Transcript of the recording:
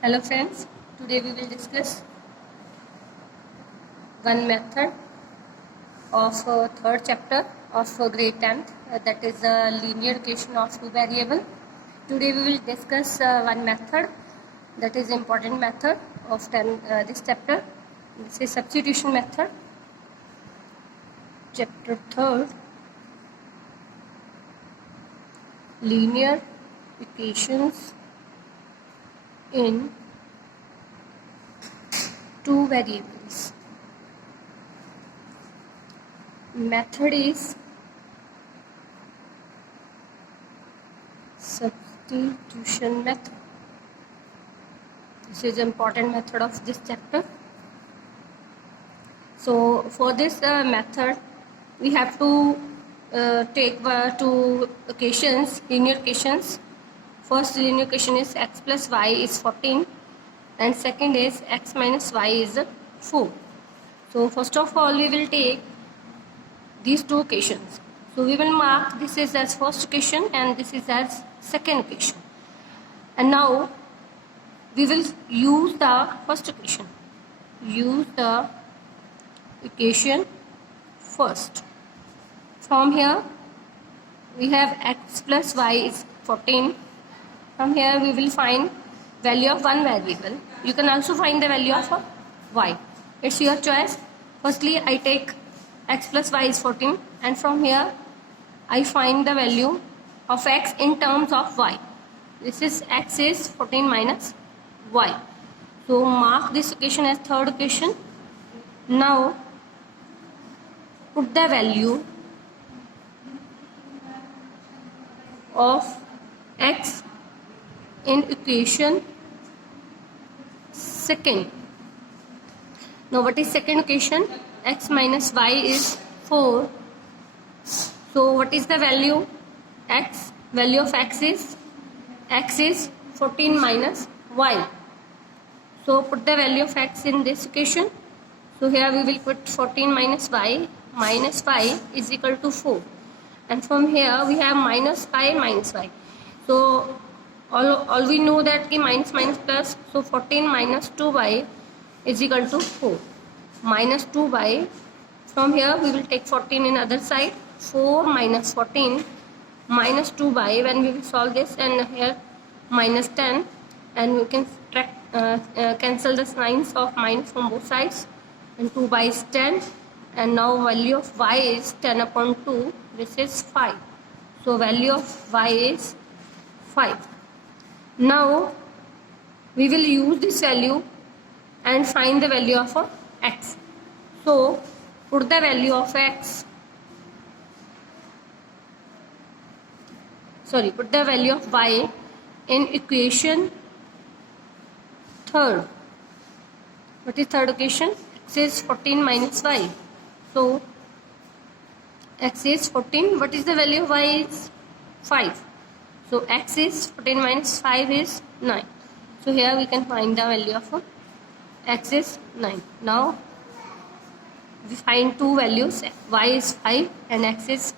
Hello friends, today we will discuss one method of third chapter of grade 10th, that is linear equation of two variable. Today we will discuss one method that is important method of this chapter. This is substitution method. Chapter 3rd, linear equations in two variables. Method is substitution method. This is important method of this chapter. So for this method we have to take two equations, linear equations. First linear equation is x plus y is 14 and second is x minus y is 4. So first of all we will take these two equations. So we will mark this is as first equation and this is as second equation. And now we will use the first equation. Use the equation first. From here we have x plus y is 14. From here we will find value of one variable. You can also find the value of y. It's your choice. Firstly I take x plus y is 14 and from here I find the value of x in terms of y. This is x is 14 minus y. So mark this equation as third equation. Now put the value of x in equation second. Now what is second equation? X minus y is 4. So what is the value? X. Value of x is 14 minus y. So put the value of x in this equation. So here we will put 14 minus y is equal to 4. And from here we have minus y. So all we know that minus plus. So 14 minus 2y is equal to 4. Minus 2y. From here we will take 14 in other side. 4 minus 14 minus 2y. When we will solve this, and here minus 10, and we can cancel the signs of minus from both sides, and 2y is 10, and now value of y is 10 upon 2. This is 5. So value of y is 5. Now we will use this value and find the value of x. So put the value of x, put the value of y in equation third. What is third equation? X is 14 minus y. So x is 14. What is the value of y is 5. So x is 14 minus 5 is 9. So here we can find the value of x is 9. Now we find two values, y is 5 and x is